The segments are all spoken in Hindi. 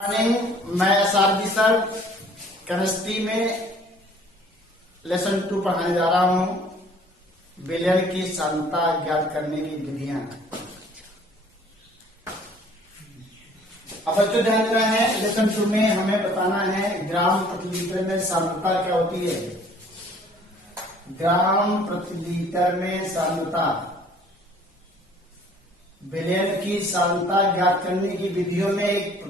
मैं एसआरबी सर केमिस्ट्री में लेसन 2 पढ़ाने जा रहा हूं। विलयन की सांद्रता ज्ञात करने की विधियां। अब बच्चों ध्यान देना है, लेसन 2 में हमें बताना है ग्राम प्रति लीटर में सांद्रता क्या होती है। ग्राम प्रति लीटर में सांद्रता, विलयन की सांद्रता ज्ञात करने की विधियों में एक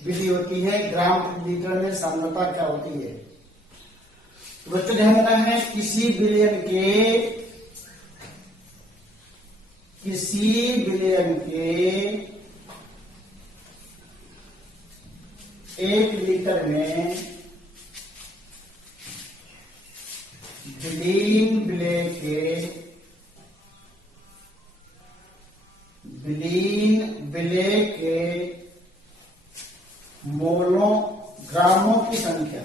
विधि होती है ग्राम प्रति लीटर में सांद्रता क्या होती है। तो बच्चों ध्यान देना है, किसी विलयन के 1 लीटर में विलीन विलय के मोलों ग्रामों की संख्या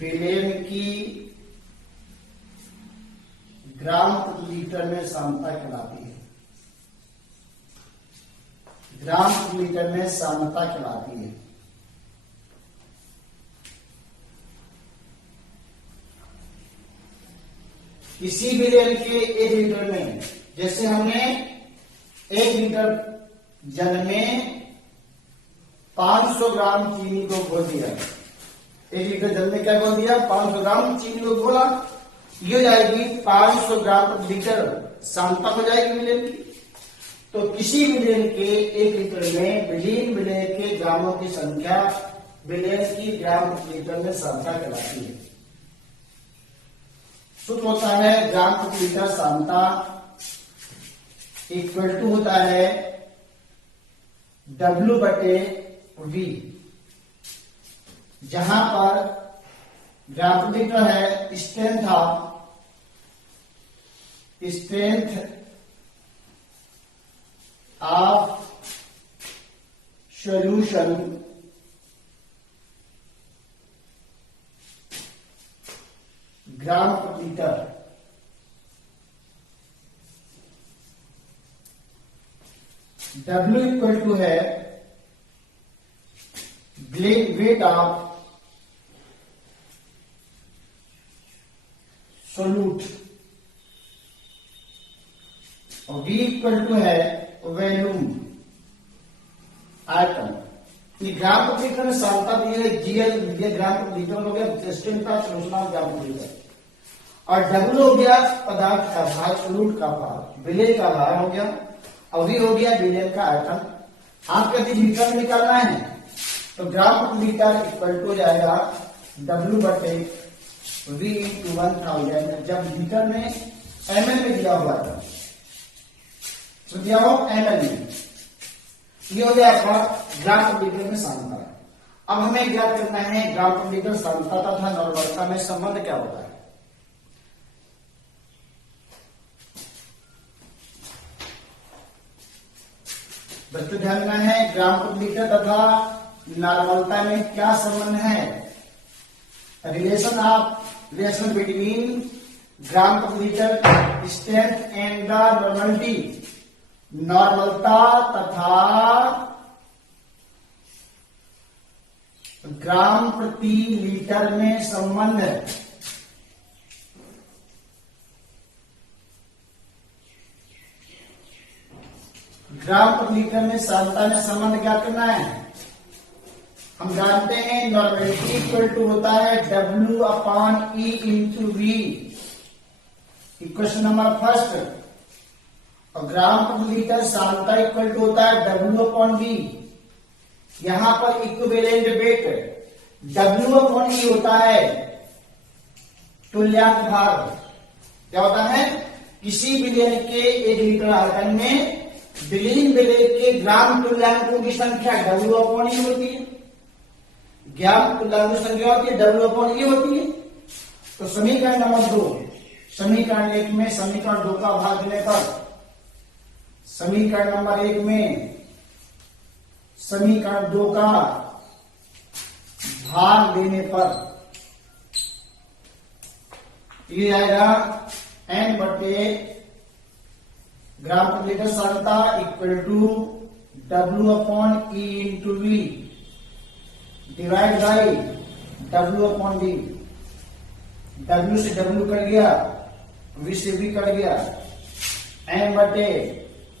विलयन की ग्राम प्रति लीटर में सांद्रता कहलाती है। ग्राम प्रति लीटर में सांद्रता कहलाती है। किसी विलयन के 1 लीटर में, जैसे हमने 1 लीटर जल में 500 ग्राम चीनी को घोल दिया। 1 लीटर जल में क्या घोल दिया? 500 ग्राम चीनी को घोला। ये हो जाएगी 500 ग्राम प्रति लीटर सांद्रता हो जाएगी विलयन की। तो किसी विलयन के 1 लीटर में विलीन विलय के ग्रामों की संख्या विलयन की ग्राम प्रति लीटर में सांद्रता कहलाती है। सूत्र होता है ग्राम प्रति लीटर सांद्रता इक्वल टू होता है W/V, जहां पर ग्राम प्रति लीटर है स्ट्रेंथ ऑफ सॉल्यूशन ग्राम प्रति लीटर। W इक्वल टू है वेट ऑफ सोल्यूट और V इक्वल टू है वॉल्यूम आयतन। ये ग्राम प्रति लीटर में सांद्रता दी है GL, ये ग्राम प्रति लीटर हो गया स्ट्रेंथ ऑफ सॉल्यूशन ग्राम प्रति लीटर, और W हो गया पदार्थ का भार, सोल्यूट का भार, विलय का भार हो गया, और V हो गया विलयन का आयतन। आपको यदि लीटर में निकालना है तो ग्राम प्रति लीटर इक्वल टू हो जाएगा W/V × 1000, जब लीटर में ml में दिया हुआ था तो दिया हो ml में। ये हो गया आपका ग्राम प्रति लीटर में सांद्रता। अब हमें ज्ञात करना है ग्राम प्रति लीटर सांद्रता तथा नॉर्मलता में संबंध क्या होता है। बच्चों ध्यान देना है, ग्राम प्रति लीटर तथा नॉर्मलता में क्या संबंध है। रिलेशन बिटवीन ग्राम प्रति litre strength and the normality. नॉर्मलता तथा ग्राम प्रति लीटर में संबंध है। ग्राम प्रति लीटर में सांद्रता में संबंध क्या करना है। हम जानते हैं नॉर्मलिटी इक्वल टू होता है W/E × V, question number first. और ग्राम प्रति लीटर सांद्रता इक्वल टू होता है W/V। यहां पर इक्विवेलेंट वेट W/E होता है तुल्यांक भार। क्या होता है? किसी विलयन के 1 लीटर आयतन में विलीन विलय के ग्राम तुल्यांकों की संख्या W/E होती है। ग्राम तुल्यांकों की संख्या होती है W/E होती है। तो समीकरण नंबर 2, समीकरण 1 में समीकरण 2 का भाग देने पर, समीकरण नंबर 1 में समीकरण 2 का भाग देने पर ये आएगा n/, ग्राम प्रति लीटर सांद्रता equal to W upon E into V divide by W upon V। W से W कट गया, V से V कट गया, M बटे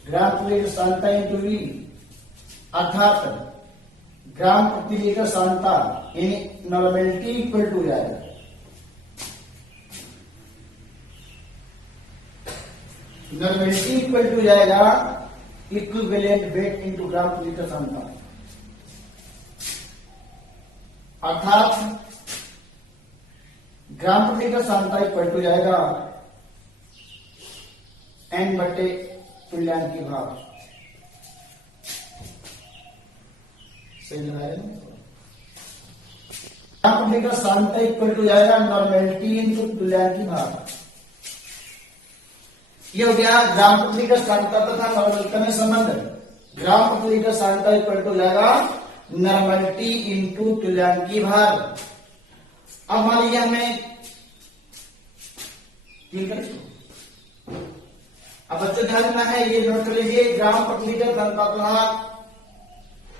ग्राम प्रति लीटर सांद्रता इंटू V अर्थात ग्राम प्रति लीटर सांद्रता यानी नॉर्मेलिटी इक्वल टू जाएगा नॉर्मेलिटी इक्वल टू जाएगा इक्विवेलेंट वेट इंटू ग्राम प्रति लीटर सांद्रता। अर्थात ग्राम प्रति लीटर सांद्रता इक्वल टू जाएगा N बटे तुल्यांकी भाग। सही लगाया ग्राम प्रति लीटर सांद्रता इक्वल टू जाएगा नॉर्मेलिटी इंटू तुल्यांकी भाग। ये हो गया ग्राम प्रति लीटर सांद्रता तथा नॉर्मलिटी में संबंध। ग्राम प्रति लीटर सांद्रता इक्वल टू जाएगा नॉर्मलिटी इंटू तुल्यांकी भाग। अब मान लीजिए हमें अब बच्चों ध्यान देना है, ये नोट कर लीजिए ग्राम प्रति लीटर सांद्रता तथा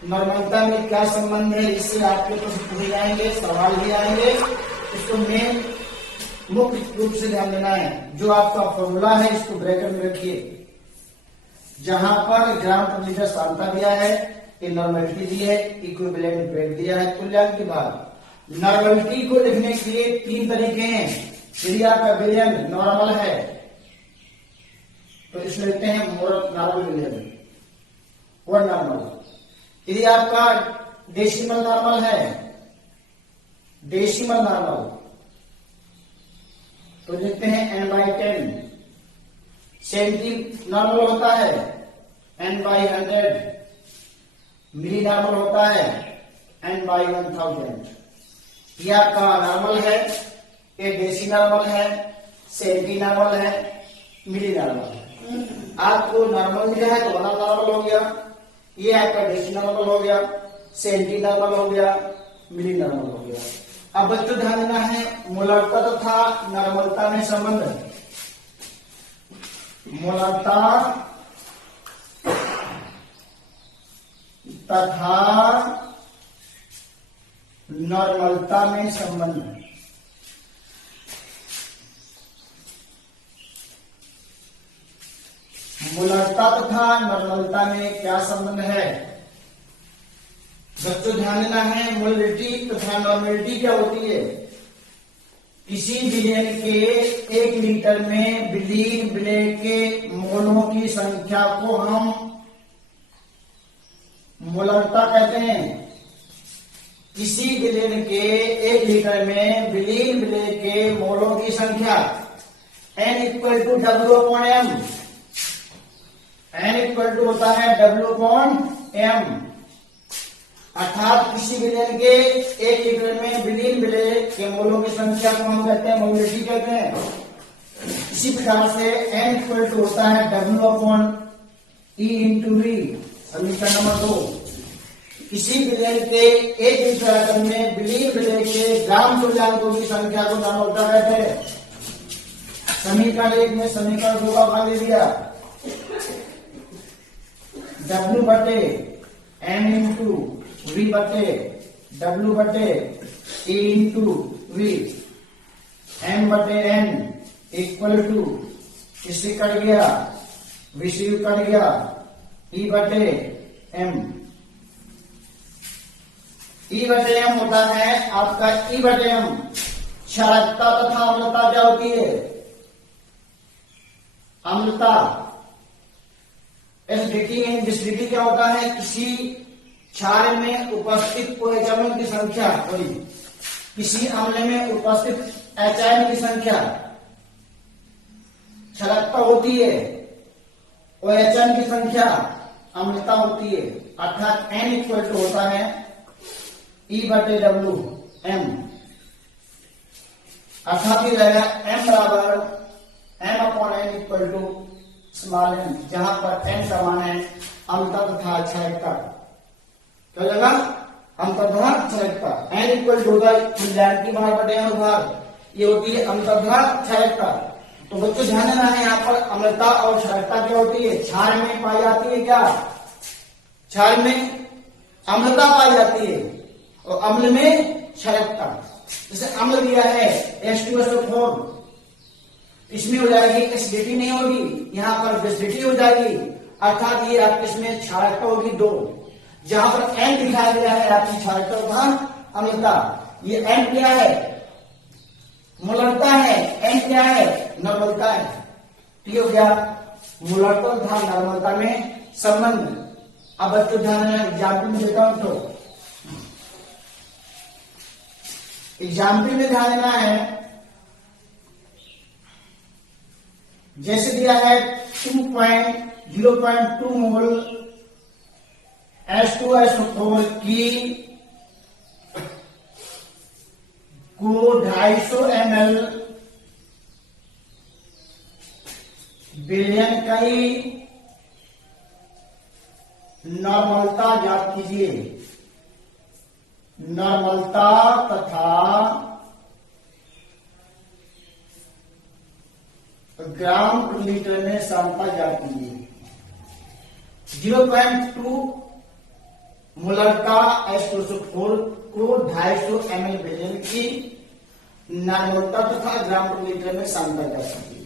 नॉर्मलता में क्या संबंध है। इससे आपके प्रश्न पूछे जाएंगे, सवाल भी आएंगे। इसको मेन मुख्य रूप से ध्यान देना है। जो आपका फॉर्मूला है इसको ब्रैकेट में रखिए। जहां पर ग्राम प्रति लीटर सांद्रता दिया है, ये नॉर्मलिटी दी है, इक्विवेलेंट वेट दिया है, तुल्यांकी भाग। नॉर्मलिटी को लिखने के लिए तीन तरीके हैं। यदि आपका विलयन नॉर्मल है तो इसमें लिखते हैं नॉर्मल विलयन और नॉर्मल। यदि आपका डेसिमल नॉर्मल है, डेसिमल नॉर्मल तो लिखते हैं n/10। सेंटी नॉर्मल होता है n/100। मिली नॉर्मल होता है n/1000। ये आपका नॉर्मल है, ये डेसी नॉर्मल है, सेंटी नॉर्मल है, मिली नॉर्मल है। आपको नॉर्मल मिला है तो वाला नॉर्मल हो गया। ये आपका डेसी नॉर्मल हो गया, सेंटी नॉर्मल हो गया, मिली नॉर्मल हो गया। अब बच्चों ध्यान देना है, मोलरता तथा नॉर्मलता में संबंध। मोलरता तथा नॉर्मलता में संबंध। मोलरता तथा नॉर्मलता में क्या संबंध है बच्चों ध्यान देना है। मोलरिटी तथा नॉर्मलिटी क्या होती है। किसी विलयन के 1 लीटर में विलीन विलय के मोलों की संख्या को हम मोलरता कहते हैं। किसी विलयन के 1 लीटर में विलीन विलय के मोलों की संख्या n equal to W/m। n equal to होता है W/m। अर्थात किसी विलयन के 1 लीटर में विलीन विलय के मोलों की संख्या को हम कहते हैं मोलरिटी कहते हैं। इसी प्रकार से n इक्वल टू होता है W/E इंटू V। समीकरण नंबर 2। किसी विलयन के 1 लीटर में विलीन विलय के ग्राम तुल्यांकों की संख्या को नॉर्मलता कहते हैं। समीकरण 1 में समीकरण 2 का भाग दे दिया। W बटे M इंटू V बटे W बटे E इंटू V। M बटे N इक्वल टू इससे कट गया, V से कट गया, E बटे M। E बटे M होता है आपका E बटे M। क्षारकता तथा अम्लता क्या होती है। अम्लता एसिडिटी एंड डिस्टिलिटी क्या होता है। किसी क्षार में उपस्थित OH अम्ल की संख्या, किसी अम्ल में उपस्थित H की संख्या क्षारकता होती है, OH की संख्या अम्लता होती है। अर्थात N इक्वल टू होता है E बटे WM। अर्थात ये रहेगा M बराबर M/N equal to small n, जहां पर n समान है अम्लता तथा क्षारकता। क्या लगा अम्लता तथा क्षारकता। n इक्वल टू होगा तुल्यांकी भाग बटे अनुभाग, ये होती है अम्लता तथा क्षारकता। तो बच्चों ध्यान देना है, यहाँ पर अम्लता और क्षारकता क्या होती है? क्षार में पाई जाती है क्या? क्षार में अम्लता पाई जाती है और अम्ल में क्षारकता। जैसे अम्ल दिया है H2SO4, इसमें हो जाएगी एसिडिटी नहीं होगी, यहाँ पर बेसिडिटी हो जाएगी, अर्थात ये आपके इसमें क्षारकता होगी 2। जहां पर N दिखाया गया है आपकी क्षारकता वहां अम्लता। ये N क्या है? मोलरता है। N क्या है? नॉर्मलता है। ठीक हो गया? मोलरता तथा नॉर्मलता में संबंध। अब बच्चों ध्यान देना, एग्जाम्पल में देता हूं तो एग्जाम्पल में ध्यान देना है। जैसे दिया है 0.2 मोल H2SO4 की को 250 ml बिलियन कई नॉर्मलता ज्ञात कीजिए। नॉर्मलता तथा ग्राम प्रति लीटर में सांद्रता ज्ञात कीजिए। 0.2 मोलरता H2SO4 को 250 ml बिलियन की नॉर्मलता तथा ग्राम प्रति लीटर में सांद्रता ज्ञात कीजिए।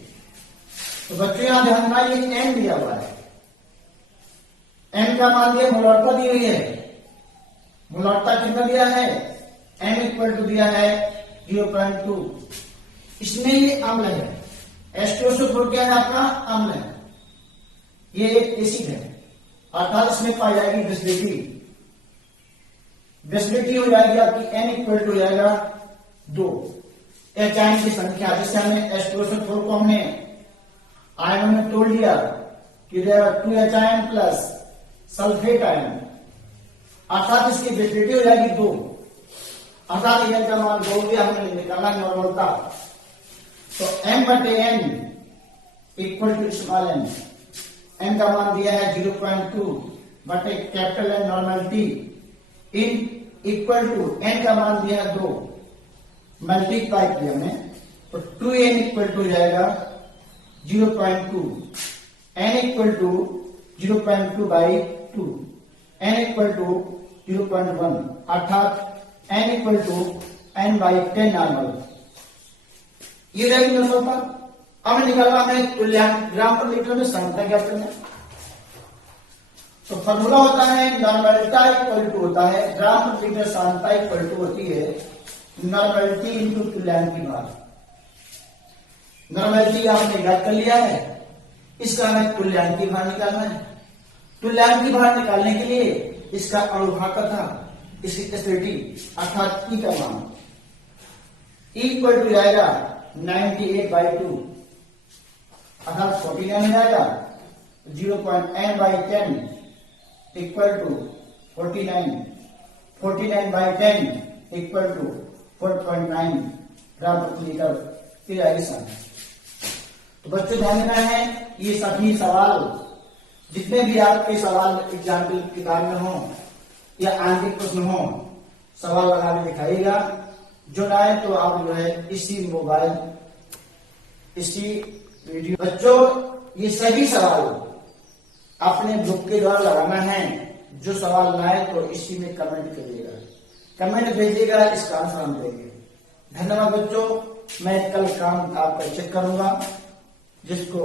तो बच्चों यहां ध्यान देना, ये N दिया हुआ है। N का मान दिया, मोलरता दी हुई है। मोलरता कितना दिया है? N इक्वल टू दिया है 0.2। इसमें ये अम्ल है। H2SO4 क्या है? आपका अम्ल है। ये एक एसिड है, अर्थात इसमें पाई जाएगी बेसिडिटी। बेसिडिटी हो जाएगी आपकी N इक्वल टू हो जाएगा 2। एचाइन की संख्या, जिससे हमने H2SO4 को हमने आयनों में तोड़ लिया कि 2 एचाइन प्लस सल्फेट आयन, अर्थात इसकी बेसिडिटी हो जाएगी 2। अर्थात N का मान 2 दिया, हमने निकाला नॉर्मलता। तो M/N equal to small n। N का मान दिया है 0.2 बटे capital N normality in equal to N का मान दिया है 2, मल्टीप्लाई किया हमने, तो 2N इक्वल टू जाएगा 0.2। N equal to 0.2 by 2, N equal to 0.1, अर्थात N equal to N by 10 normal. ये रहेगी नॉर्मलता। अब निकालना हमें तुल्यांक ग्राम पर लीटर में सांद्रता ज्ञात करना है। तो फॉर्मूला होता है नॉर्मलिटी इक्वल टू होता है ग्राम पर लीटर सांद्रता इक्वल टू होती है नॉर्मलिटी इंटू तुल्यांक की भार। नॉर्मलिटी आपने ज्ञात कर लिया है, इसका हमें तुल्यांक की भार निकालना है। तुल्यांक की भार निकालने के लिए इसका अणुभाग था, इसकी एसिडिटी अर्थात ई का मान इक्वल टू जाएगा 98/2, अर्थात 49 हो जाएगा। 0.n/10 equal to 49, 49/10 equal to 4.9 gram प्रति लीटर की जाएगी सांद्रता। तो बच्चों ध्यान देना है, ये सभी सवाल जितने भी आपके सवाल एग्जाम की किताब में हो या आंतरिक प्रश्न हो, सवाल लगा के दिखाइएगा। जो ना है तो आप जो है इसी मोबाइल, इसी वीडियो, बच्चों ये सभी सवाल अपने बुक के द्वारा लगाना है। जो सवाल ना है तो इसी में कमेंट करिएगा, कमेंट भेजिएगा, इसका आंसर हम देंगे। धन्यवाद बच्चों। मैं कल काम आपका चेक करूंगा, जिसको